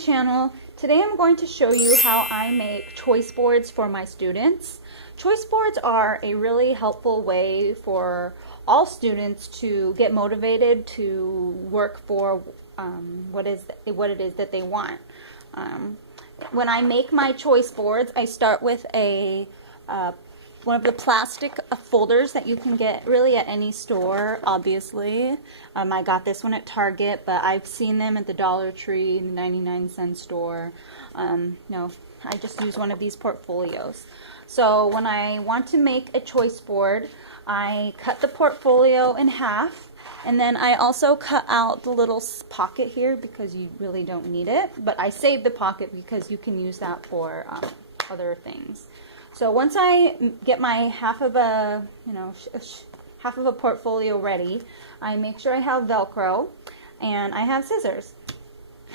channel. Today I'm going to show you how I make choice boards for my students. Choice boards are a really helpful way for all students to get motivated to work for what it is that they want. When I make my choice boards, I start with one of the plastic folders that you can get really at any store, obviously. I got this one at Target, but I've seen them at the Dollar Tree, the 99-cent store. No, I just use one of these portfolios. So when I want to make a choice board, I cut the portfolio in half, and then I also cut out the little pocket here because you really don't need it, but I saved the pocket because you can use that for other things. So once I get my half of a portfolio ready, I make sure I have Velcro and I have scissors.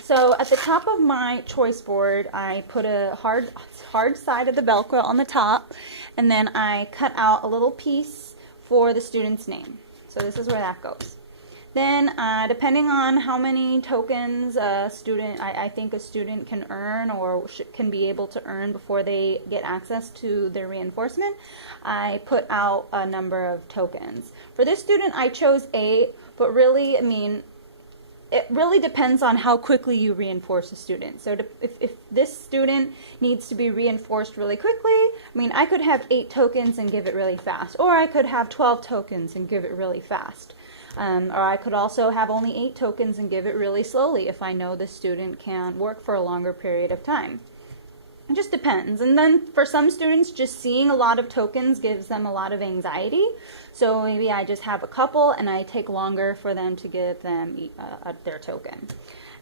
So at the top of my choice board, I put a hard side of the Velcro on the top, and then I cut out a little piece for the student's name. So this is where that goes. Then, depending on how many tokens I think a student can earn or can be able to earn before they get access to their reinforcement, I put out a number of tokens. For this student, I chose 8, but really, it really depends on how quickly you reinforce a student. So if this student needs to be reinforced really quickly, I could have 8 tokens and give it really fast, or I could have 12 tokens and give it really fast. Or I could also have only 8 tokens and give it really slowly if I know the student can work for a longer period of time. It just depends. And then for some students, just seeing a lot of tokens gives them a lot of anxiety. So maybe I just have a couple and I take longer for them to give them their token.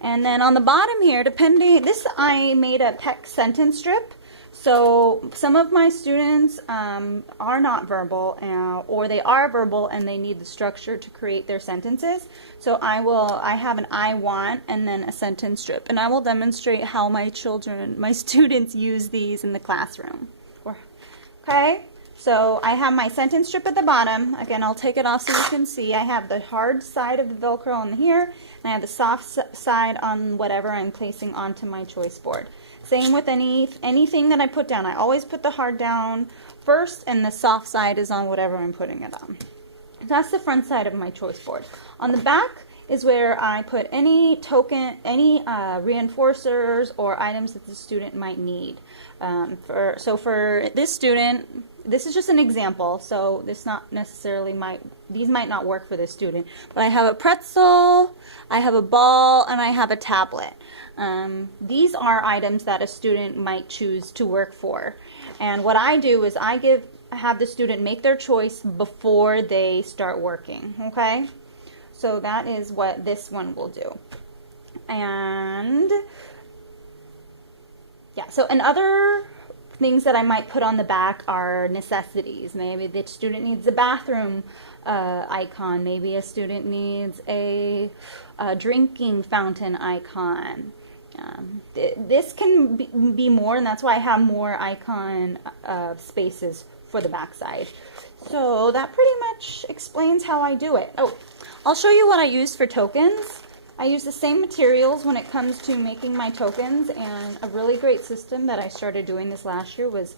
And then on the bottom here, I made a PEC sentence strip. So some of my students are not verbal, or they are verbal and they need the structure to create their sentences. So I have an I want and then a sentence strip, and I will demonstrate how my students use these in the classroom. Okay, so I have my sentence strip at the bottom. Again, I'll take it off so you can see. I have the hard side of the Velcro on here, and I have the soft side on whatever I'm placing onto my choice board. Same with anything that I put down. I always put the hard down first, and the soft side is on whatever I'm putting it on. That's the front side of my choice board. On the back is where I put any reinforcers or items that the student might need. So for this student, this is just an example, so these might not work for this student, but I have a pretzel, I have a ball, and I have a tablet. These are items that a student might choose to work for. And what I do is I have the student make their choice before they start working, okay? So that is what this one will do. And yeah, so other things that I might put on the back are necessities. Maybe the student needs a bathroom icon. Maybe a student needs a drinking fountain icon. This can be more, and that's why I have more icon spaces for the back side. So that pretty much explains how I do it. Oh, I'll show you what I use for tokens. I use the same materials when it comes to making my tokens, and a really great system that I started doing this last year was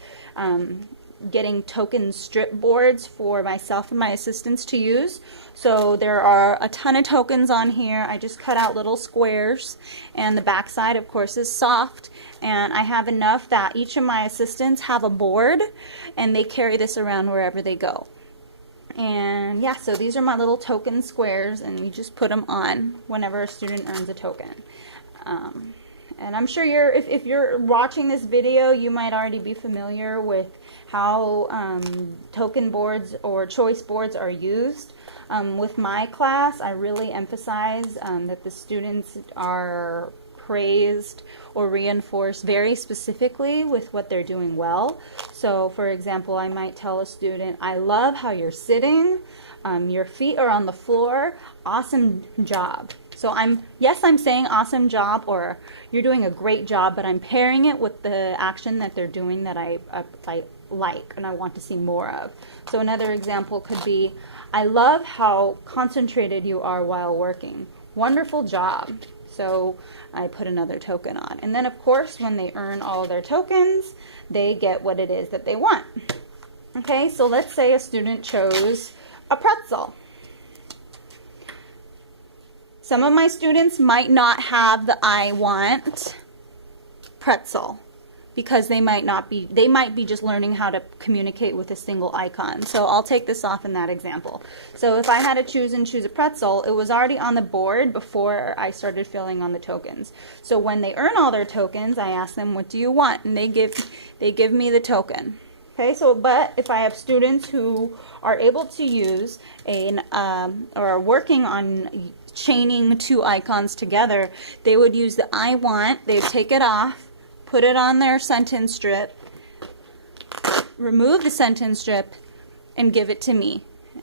getting token strip boards for myself and my assistants to use. So there are a ton of tokens on here. I just cut out little squares, and the back side, of course, is soft, and I have enough that each of my assistants have a board, and they carry this around wherever they go. And yeah, so these are my little token squares, and you just put them on whenever a student earns a token. And I'm sure if you're watching this video, you might already be familiar with how token boards or choice boards are used. With my class, I really emphasize that the students are praised or reinforced very specifically with what they're doing well. So for example, I might tell a student, I love how you're sitting, your feet are on the floor, awesome job. So I'm saying awesome job or you're doing a great job, but I'm pairing it with the action that they're doing that I like and I want to see more of. So another example could be, I love how concentrated you are while working. Wonderful job. So I put another token on. And then of course, when they earn all of their tokens, they get what it is that they want. Okay, so let's say a student chose a pretzel. Some of my students might not have the I want pretzel because they might be just learning how to communicate with a single icon. So I'll take this off in that example. So if I had to choose a pretzel, it was already on the board before I started filling on the tokens. So when they earn all their tokens, I ask them, what do you want? And they give me the token. Okay, so but if I have students who are able to use or are working on chaining two icons together, they would use the I want, they would take it off, put it on their sentence strip, remove the sentence strip, and give it to me.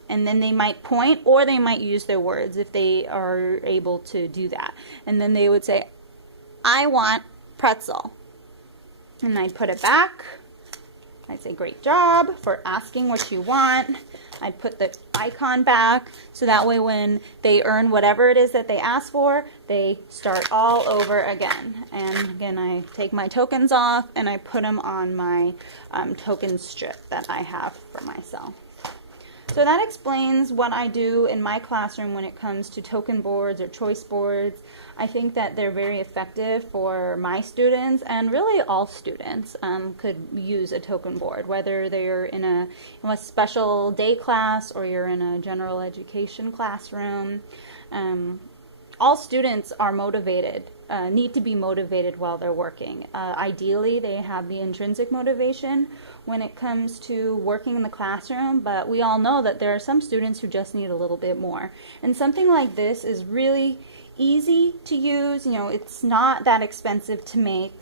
And then they might point or they might use their words if they are able to do that. And then they would say, I want pretzel. And I'd put it back. I'd say, great job for asking what you want. I'd put the icon back so that way when they earn whatever it is that they ask for, they start all over again. And again, I take my tokens off and I put them on my token strip that I have for myself. So that explains what I do in my classroom when it comes to token boards or choice boards. I think that they're very effective for my students, and really all students could use a token board, whether they're in a special day class or you're in a general education classroom. All students are motivated, need to be motivated while they're working. Ideally, they have the intrinsic motivation when it comes to working in the classroom, but we all know that there are some students who just need a little bit more. And something like this is really easy to use. You know, it's not that expensive to make.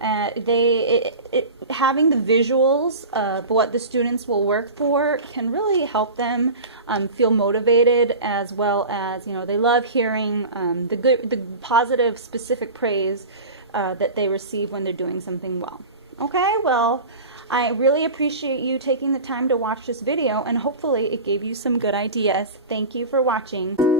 Having the visuals of what the students will work for can really help them feel motivated, as well as, you know, they love hearing the positive, specific praise that they receive when they're doing something well. Okay, well, I really appreciate you taking the time to watch this video, and hopefully it gave you some good ideas. Thank you for watching.